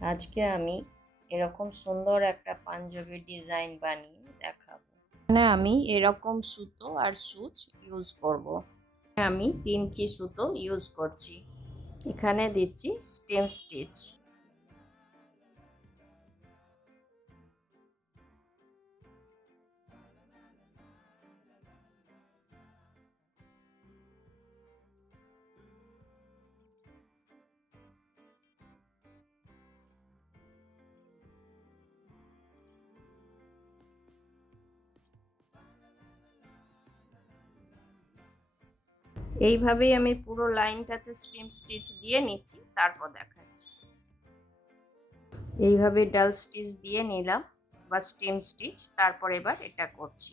আজকে আমি এরকম সুন্দর একটা পাঞ্জাবি ডিজাইন বানিয়ে দেখাবো। এখানে আমি এরকম সুতো আর সুচ ইউজ করব। আমি 3 সুতো ইউজ করছি। এখানে দিচ্ছি স্টেম স্টিচ। এইভাবেই আমি পুরো লাইনটাতে স্টেম স্টিচ দিয়ে নিচ্ছি, তারপর দেখাচ্ছি। এইভাবে ডাল স্টিচ দিয়ে নিলাম বা স্টেম স্টিচ, তারপর এবার এটা করছি।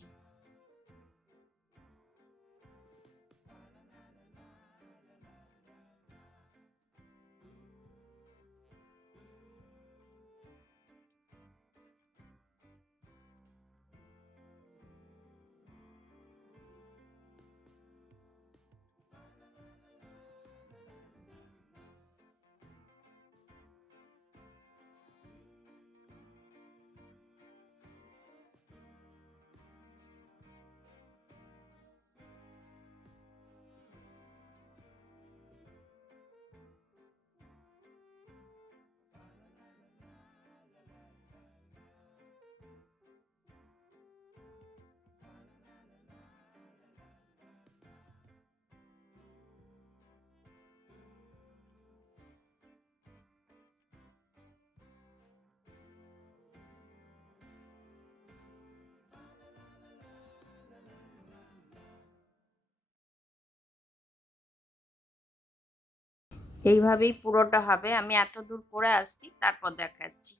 এইভাবেই পুরোটা হবে। আমি এত দূর করে আসছি, তারপর দেখাচ্ছি।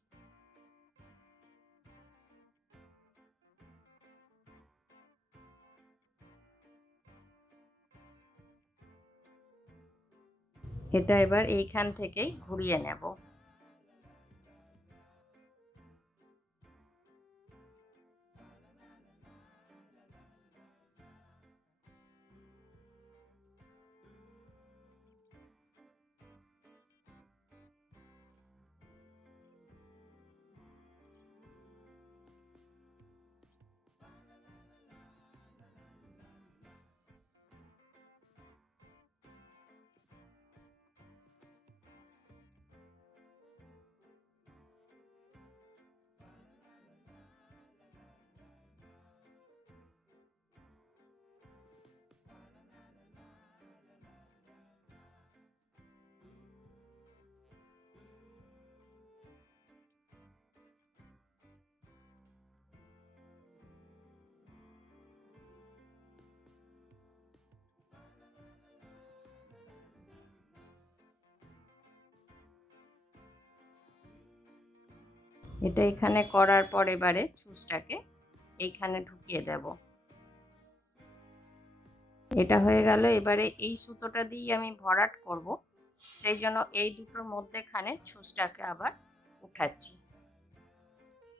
এটা এবার এইখান থেকেই ঘুরিয়ে নেব। এটা এখানে করার পর এবারে ছুঁচটাকে এইখানে ঢুকিয়ে দেব। এটা হয়ে গেল। এবারে এই সুতোটা দিয়ে আমি ভরাট করব, সেই জন্য এই দুটোর মধ্যেখানে ছুঁচটাকে আবার উঠাচ্ছি।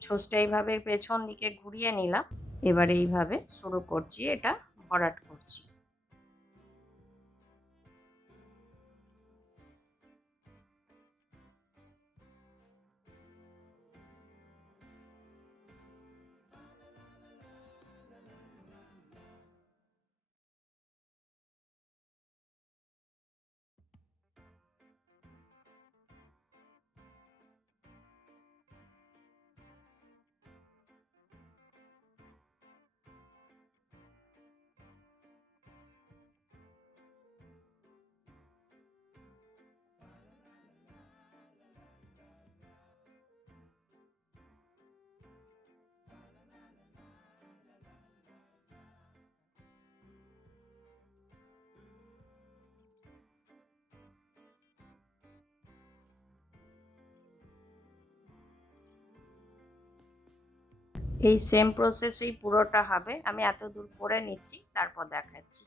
ছুঁচটা এইভাবে পেছন দিকে ঘুরিয়ে নিলাম। এবারে এইভাবে শুরু করছি, এটা ভরাট করছি। এই সেম প্রসেসেই পুরোটা হবে। আমি এত দূর করে নিচ্ছি, তারপর দেখাচ্ছি।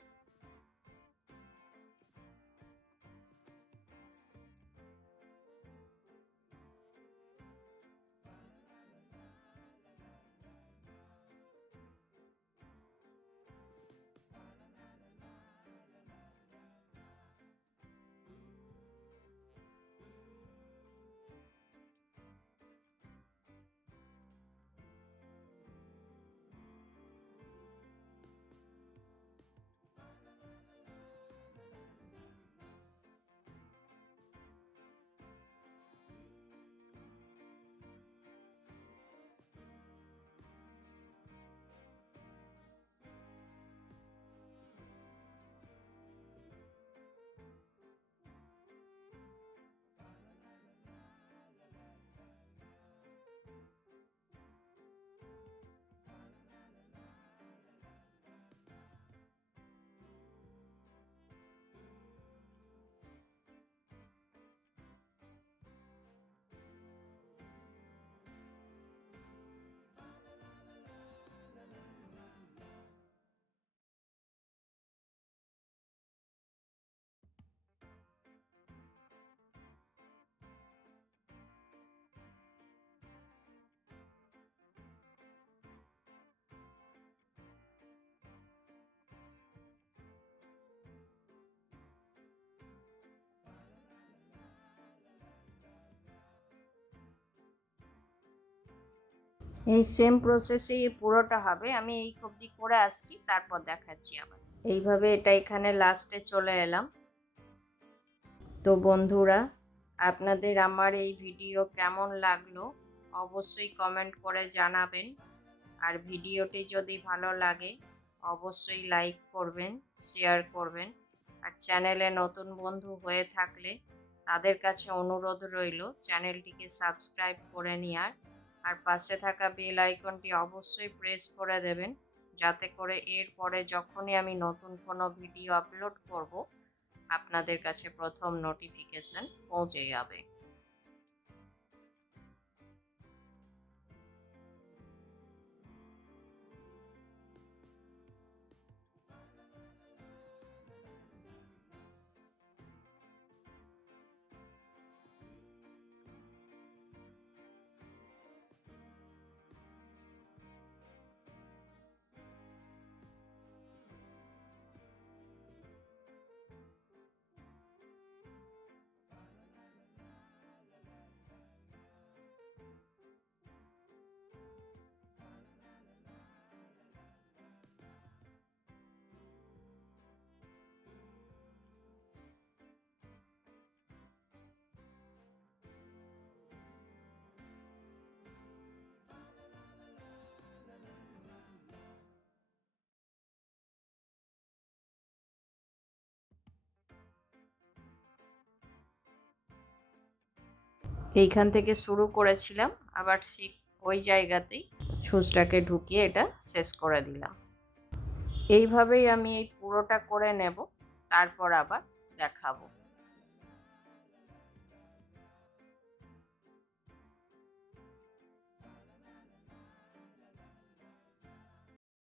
এই সেম প্রসেসেই পুরোটা হবে। আমি এই অবধি করে আসছি, তারপর দেখাচ্ছি আবার। এইভাবে এটা এখানে লাস্টে চলে এলাম। তো বন্ধুরা, আপনাদের আমার এই ভিডিও কেমন লাগলো অবশ্যই কমেন্ট করে জানাবেন। আর ভিডিওটি যদি ভালো লাগে অবশ্যই লাইক করবেন, শেয়ার করবেন। আর চ্যানেলে নতুন বন্ধু হয়ে থাকলে তাদের কাছে অনুরোধ রইল চ্যানেলটিকে সাবস্ক্রাইব করে নেওয়ার। আর পাশে থাকা বেল আইকনটি অবশ্যই প্রেস করে দেবেন, যাতে করে এরপরে যখনই আমি নতুন কোনো ভিডিও আপলোড করব আপনাদের কাছে প্রথম নোটিফিকেশন পৌঁছে যাবে। এইখান থেকে শুরু করেছিলাম, আবার ঠিক ওই জায়গাতেই ছুঁচটাকে ঢুকিয়ে এটা শেষ করে দিলাম। এইভাবেই আমি এই পুরোটা করে নেব, তারপর আবার দেখাবো।